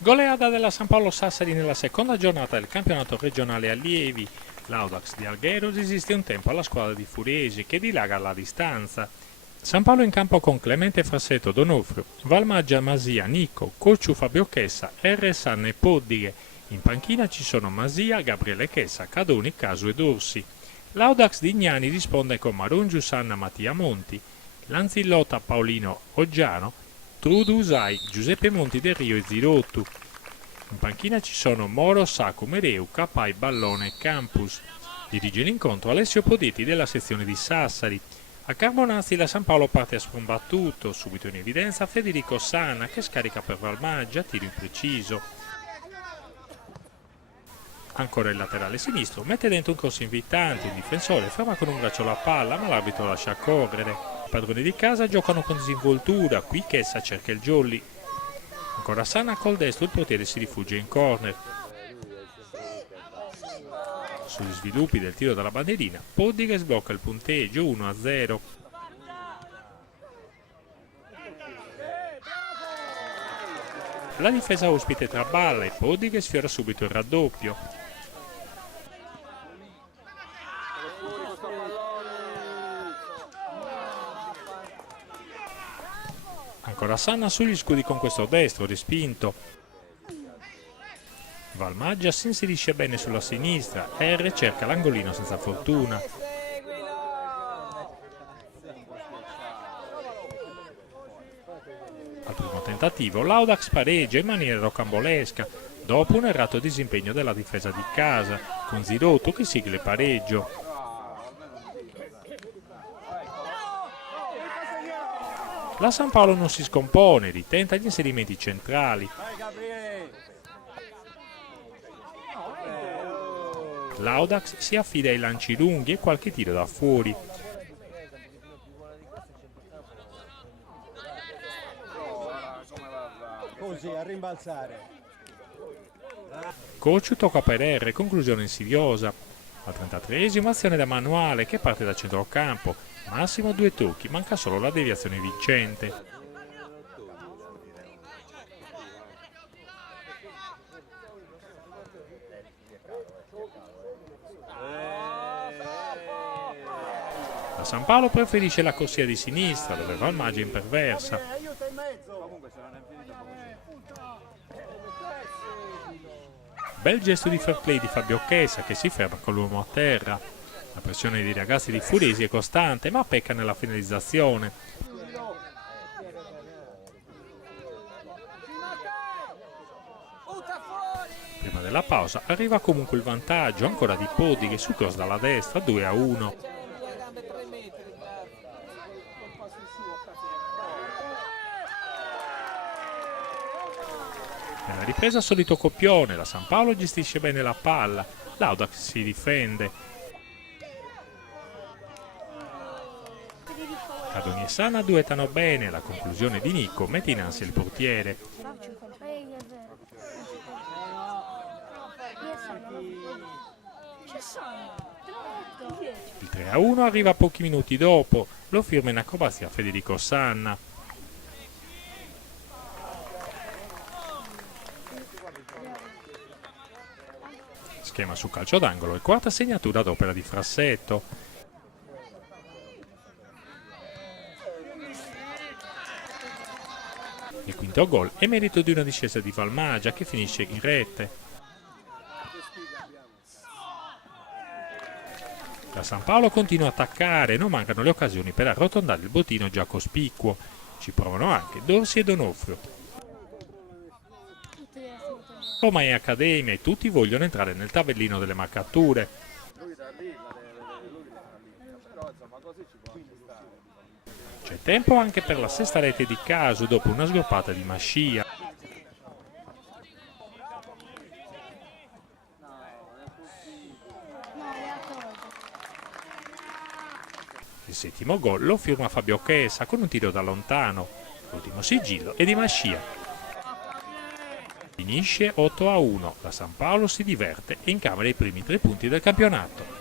Goleada della San Paolo Sassari nella seconda giornata del campionato regionale allievi. L'Audax di Alghero resiste un tempo alla squadra di Furesi che dilaga la distanza. San Paolo in campo con Clemente Frassetto Donofrio, Valmaggia Masia Nico, Cocciu Fabio Chessa, R. Sanne Poddighe. In panchina ci sono Masia, Gabriele Chessa, Cadoni, Casu ed Orsi. L'Audax di Ignani risponde con Maron Giusanna Mattia Monti, Lanzillotta Paolino Oggiano, Trudu Usai, Giuseppe Monti del Rio e Zirottu. In panchina ci sono Moro, Sacu, Mereu, Capai, Ballone e Campus. Dirige l'incontro Alessio Podetti della sezione di Sassari. A Carbonazzi la San Paolo parte a sprombattuto, subito in evidenza Federico Sanna che scarica per Valmaggia, tiro impreciso. Ancora il laterale sinistro, mette dentro un corso invitante, un difensore ferma con un braccio la palla ma l'arbitro lascia correre. I padroni di casa giocano con disinvoltura, qui Chessa cerca il jolly. Ancora Sanna col destro, il portiere si rifugia in corner. Sugli sviluppi del tiro dalla bandierina, Poddighe sblocca il punteggio 1-0. La difesa ospite traballa e Poddighe sfiora subito il raddoppio. Ancora Sanna sugli scudi con questo destro, respinto. Valmaggia si inserisce bene sulla sinistra, R cerca l'angolino senza fortuna. Al primo tentativo l'Audax pareggia in maniera rocambolesca, dopo un errato disimpegno della difesa di casa, con Zirotto che sigla il pareggio. La San Paolo non si scompone, ritenta gli inserimenti centrali. L'Audax si affida ai lanci lunghi e qualche tiro da fuori. Così a rimbalzare. Cocciu tocca per R, conclusione insidiosa. Al 33esimo azione da manuale che parte da centrocampo. Massimo 2 tocchi, manca solo la deviazione vincente. La San Paolo preferisce la corsia di sinistra, dove Valmaggia imperversa. Bel gesto di fair play di Fabio Chessa che si ferma con l'uomo a terra. La pressione dei ragazzi di Furesi è costante, ma pecca nella finalizzazione. Prima della pausa arriva comunque il vantaggio, ancora di Poddighe su cross dalla destra, 2-1. Nella ripresa solito copione, la San Paolo gestisce bene la palla, l'Audax si difende. Cadoni e Sanna duettano bene, la conclusione di Nico mette in ansia il portiere. Il 3-1 arriva pochi minuti dopo, lo firma in acrobazia Federico Sanna. Schema su calcio d'angolo e quarta segnatura d'opera di Frassetto. Il quinto gol è merito di una discesa di Valmaggia che finisce in rete. La San Paolo continua a attaccare, non mancano le occasioni per arrotondare il bottino già cospicuo. Ci provano anche Dorsi e Donofrio. Ormai è accademia e tutti vogliono entrare nel tabellino delle marcature. C'è tempo anche per la sesta rete di Casu dopo una sgoppata di Mascia. Il settimo gol lo firma Fabio Chessa con un tiro da lontano. L'ultimo sigillo è di Mascia. Finisce 8-1, la San Paolo si diverte e incamera i primi 3 punti del campionato.